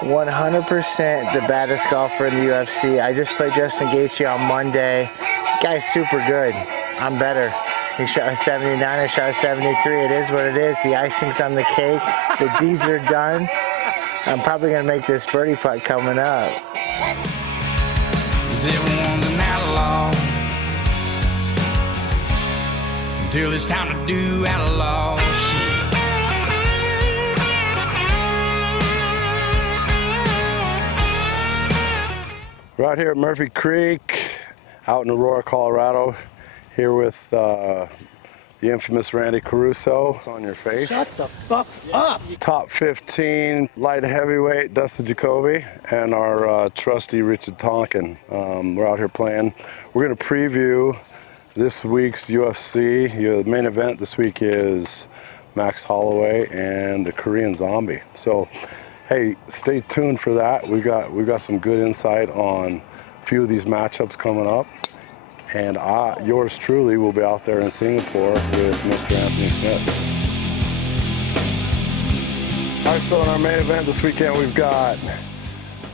100% the baddest golfer in the UFC. I just played Justin Gaethje on Monday. Guy's super good. I'm better. He shot a 79, I shot a 73. It is what it is. The icing's on the cake. The deeds are done. I'm probably going to make this birdie putt coming up. Everyone's an outlaw until it's time to do outlaw shit. We're out here at Murphy Creek, out in Aurora, Colorado, here with the infamous Randy Caruso. What's on your face? Shut the fuck up! Top 15 light heavyweight Dustin Jacoby and our trusty Richard Tonkin. We're out here playing. We're going to preview this week's UFC. The main event this week is Max Holloway and the Korean Zombie. So, hey, stay tuned for that. We got some good insight on a few of these matchups coming up. And yours truly will be out there in Singapore with Mr. Anthony Smith. All right, so in our main event this weekend, we've got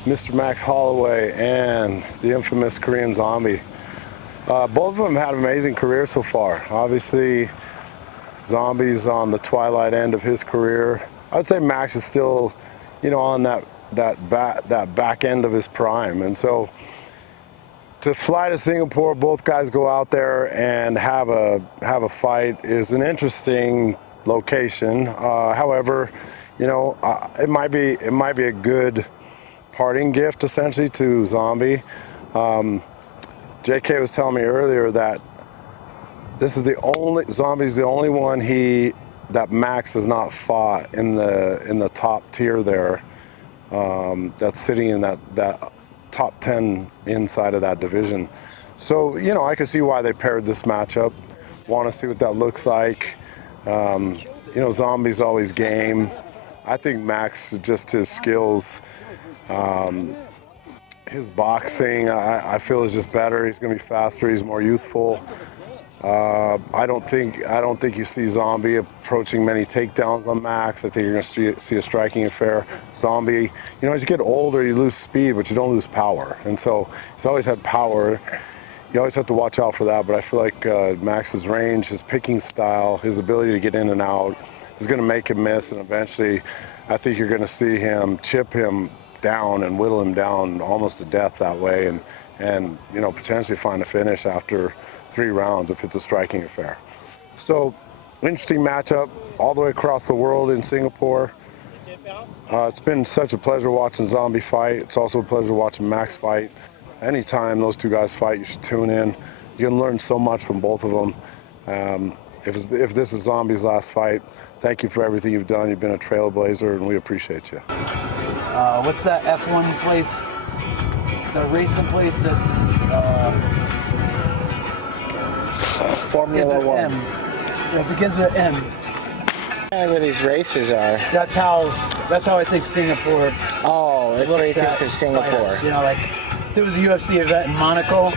Mr. Max Holloway and the infamous Korean Zombie. Both of them had amazing careers so far. Obviously, Zombie's on the twilight end of his career. I would say Max is still, on that back end of his prime, and so to fly to Singapore, both guys go out there and have a fight is an interesting location. However, it might be a good parting gift essentially to Zombie. JK was telling me earlier that Zombie's the only one that Max has not fought in the top tier there. That's sitting in that top 10 inside of that division. So, I can see why they paired this matchup. Want to see what that looks like. Zombie's always game. I think Max, just his skills, his boxing, I feel is just better. He's going to be faster. He's more youthful. I don't think you see Zombie approaching many takedowns on Max. I think you're going to see a striking affair. Zombie, as you get older, you lose speed, but you don't lose power. And so he's always had power. You always have to watch out for that. But I feel like Max's range, his picking style, his ability to get in and out is going to make him miss. And eventually, I think you're going to see him chip him down and whittle him down almost to death that way, and potentially find a finish after 3 rounds if it's a striking affair. So, interesting matchup all the way across the world in Singapore. It's been such a pleasure watching Zombie fight. It's also a pleasure watching Max fight. Anytime those two guys fight, you should tune in. You can learn so much from both of them. If this is Zombie's last fight, thank you for everything you've done. You've been a trailblazer, and we appreciate you. What's that F1 place? The racing place that Formula One. It begins with M. Where these races are. That's how I think Singapore. Oh, that's what he thinks of Singapore. Fighters. Like there was a UFC event in Monaco.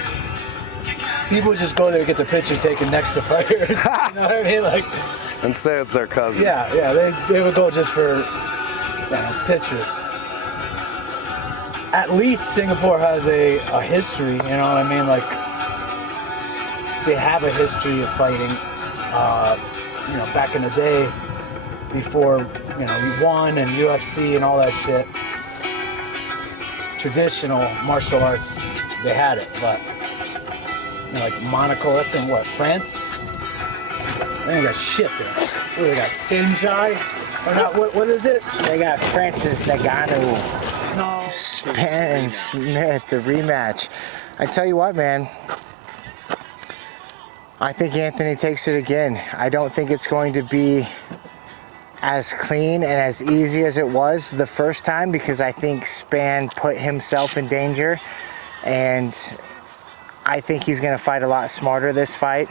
People would just go there to get their picture taken next to fighters. You know what I mean? And say it's their cousin. Yeah. They would go just for pictures. At least Singapore has a history. You know what I mean? They have a history of fighting. Back in the day, before we won and UFC and all that shit. Traditional martial arts, they had it, but Monaco, that's in what, France? They ain't got shit there. They got Senjai, or not? What is it? They got Francis Ngannou. No. Span Smith, the rematch. I tell you what, man. I think Anthony takes it again. I don't think it's going to be as clean and as easy as it was the first time, because I think Span put himself in danger, and I think he's going to fight a lot smarter this fight.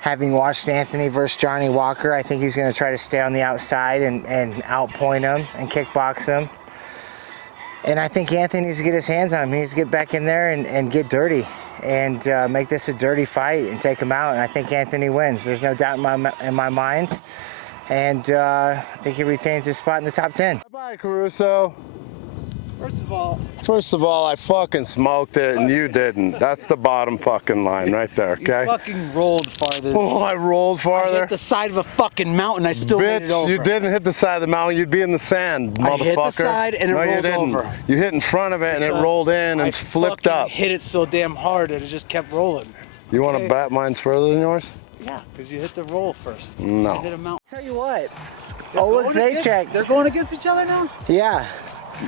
Having watched Anthony versus Johnny Walker, I think he's going to try to stay on the outside and outpoint him and kickbox him. And I think Anthony needs to get his hands on him. He needs to get back in there and get dirty and make this a dirty fight and take him out. And I think Anthony wins. There's no doubt in my mind. And I think he retains his spot in the top 10. Bye-bye, Caruso. First of all, I fucking smoked it and you didn't. That's the bottom fucking line right there, okay? You fucking rolled farther. Oh, I rolled I farther? hit the side of a fucking mountain. I still made it over. Bitch, you didn't hit the side of the mountain. You'd be in the sand, motherfucker. I hit the side and it no, rolled you didn't. over. You hit in front of it and it rolled in and flipped I up. hit it so damn hard that it just kept rolling. You want to bet mine's further than yours? Yeah, because you hit the roll first. No. I hit a mountain. Tell you what, Oleg Zajac. They're going against each other now? Yeah.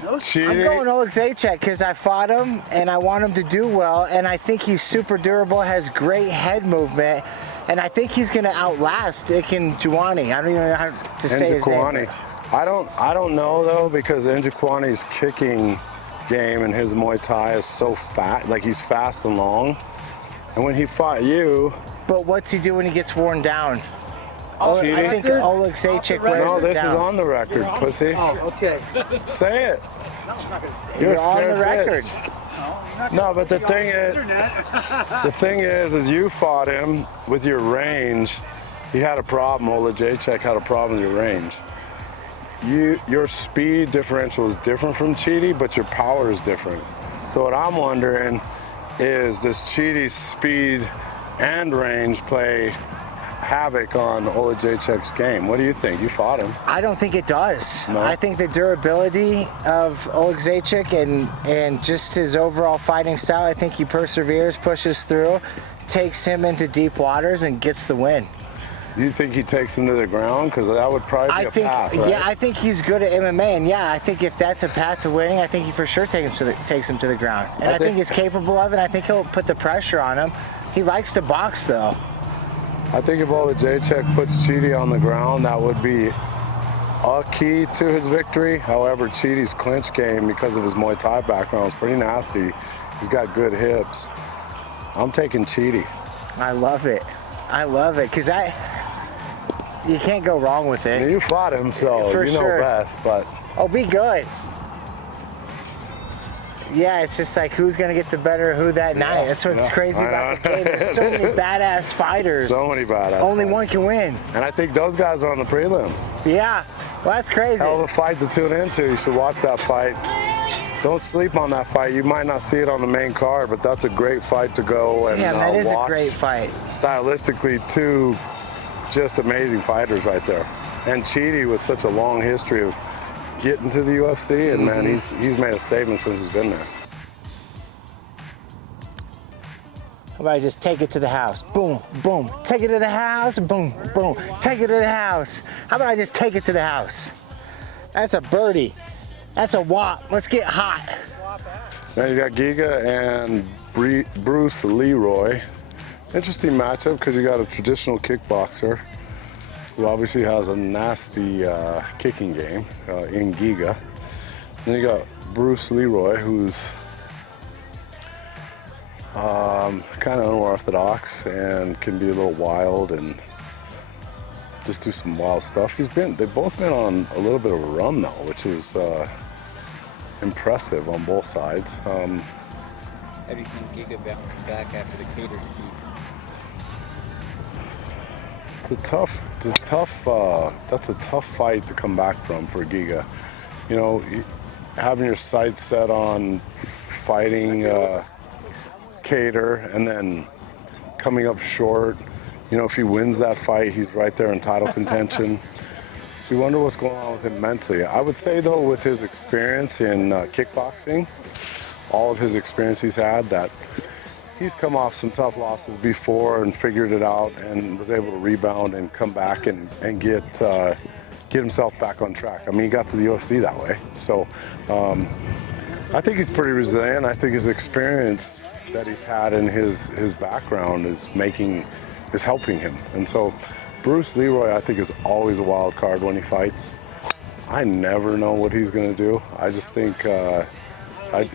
No shit. I'm going Oleg Zajac because I fought him and I want him to do well, and I think he's super durable, has great head movement, and I think he's going to outlast Njokuani. I don't even know how to say his name. I don't know though, because Njokuani's kicking game and his Muay Thai is so fat, like he's fast and long. And when he fought you, but what's he do when he gets worn down? I think Oleg Zajac wears no, this it down. is on the record, pussy. Oh, okay. Say it. No, I'm not gonna say You're You're on the scared record. bitch. No, but the thing is you fought him with your range. He had a problem. Oleg Zajac had a problem with your range. Your speed differential is different from Chidi, but your power is different. So what I'm wondering is, does Chidi's speed and range play havoc on Oleg Jacek's game? What do you think? You fought him. I don't think it does. No? I think the durability of Oleg Zajac and just his overall fighting style, I think he perseveres, pushes through, takes him into deep waters and gets the win. You think he takes him to the ground? Because that would probably be a path, right? Yeah, I think he's good at MMA, and yeah, I think if that's a path to winning, I think he for sure takes him to the ground. And I think he's capable of it. I think he'll put the pressure on him. He likes to box, though. I think if Oleg Jacek puts Chidi on the ground, that would be a key to his victory. However, Chidi's clinch game, because of his Muay Thai background, is pretty nasty. He's got good hips. I'm taking Chidi. I love it. I love it, because you can't go wrong with it. I mean, you fought him, so For you know sure. best, but... Oh, be good. Yeah, it's just like who's going to get the better who that night. That's what's crazy about the game. There's so many badass fighters. So many badass Only fighters. one can win. And I think those guys are on the prelims. Yeah, well, that's crazy. Hell of a fight to tune into. You should watch that fight. Don't sleep on that fight. You might not see it on the main card, but that's a great fight to go and Yeah, that is watch. a great fight. Stylistically, two just amazing fighters right there. And Chidi with such a long history of getting to the UFC, and man, he's made a statement since he's been there. How about I just take it to the house? Boom, boom. Take it to the house. Boom, boom. Take it to the house. How about I just take it to the house? That's a birdie. That's a whop. Let's get hot. Now you got Giga and Bruce Leroy. Interesting matchup because you got a traditional kickboxer who obviously has a nasty kicking game in Giga. Then you got Bruce Leroy, who's kind of unorthodox and can be a little wild and just do some wild stuff. They've both been on a little bit of a run though, which is impressive on both sides. How do you think Giga bounces back after the Cater defeat? That's a tough fight to come back from for Giga. You know, having your sights set on fighting Cater and then coming up short. You know, if he wins that fight, he's right there in title contention. So you wonder what's going on with him mentally. I would say though, with his experience in kickboxing, all of his experience he's had, that he's come off some tough losses before and figured it out and was able to rebound and come back and get himself back on track. I mean, he got to the UFC that way. So I think he's pretty resilient. I think his experience that he's had in his background is helping him. And so Bruce Leroy, I think, is always a wild card when he fights. I never know what he's going to do. I just think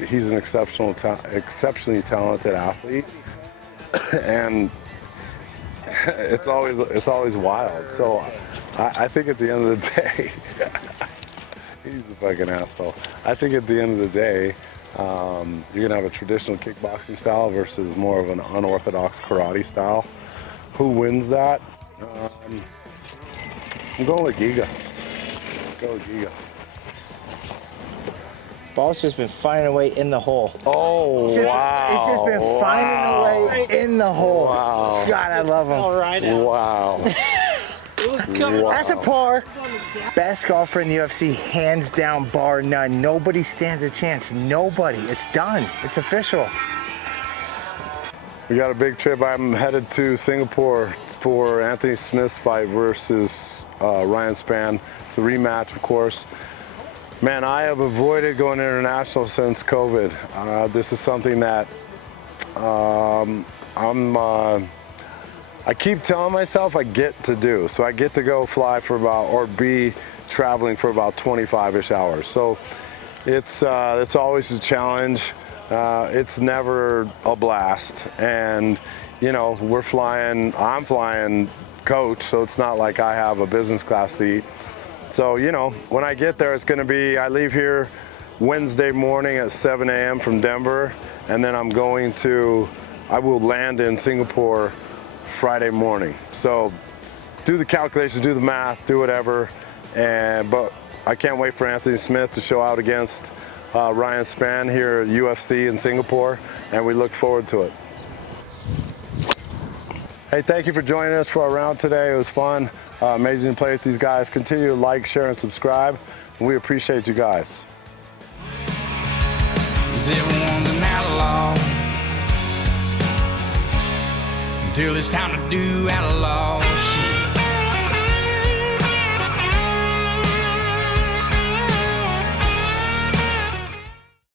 he's an exceptionally talented athlete, and it's always wild. So I think at the end of the day, he's a fucking asshole. I think at the end of the day, you're gonna have a traditional kickboxing style versus more of an unorthodox karate style. Who wins that? I'm going with Giga. Go with Giga. Ball's just been finding a way in the hole. Oh, wow. It's just been finding a way in the hole. Wow. God, I love him. All right out. Wow. It was coming. Wow. That's a par. Best golfer in the UFC, hands down, bar none. Nobody stands a chance. Nobody. It's done. It's official. We got a big trip. I'm headed to Singapore for Anthony Smith's fight versus Ryan Spann. It's a rematch, of course. Man, I have avoided going international since COVID. This is something that I keep telling myself I get to do. So I get to go fly for about, or be traveling for about 25-ish hours. So it's always a challenge. It's never a blast. And, you know, I'm flying coach, so it's not like I have a business class seat. So, you know, when I get there, it's going to be, I leave here Wednesday morning at 7 a.m. from Denver, and then I will land in Singapore Friday morning. So do the calculations, do the math, do whatever. But I can't wait for Anthony Smith to show out against Ryan Spann here at UFC in Singapore, and we look forward to it. Hey, thank you for joining us for our round today. It was fun. Amazing to play with these guys. Continue to like, share, and subscribe. And we appreciate you guys. 'Cause everyone's an outlaw until it's time to do outlaw shit.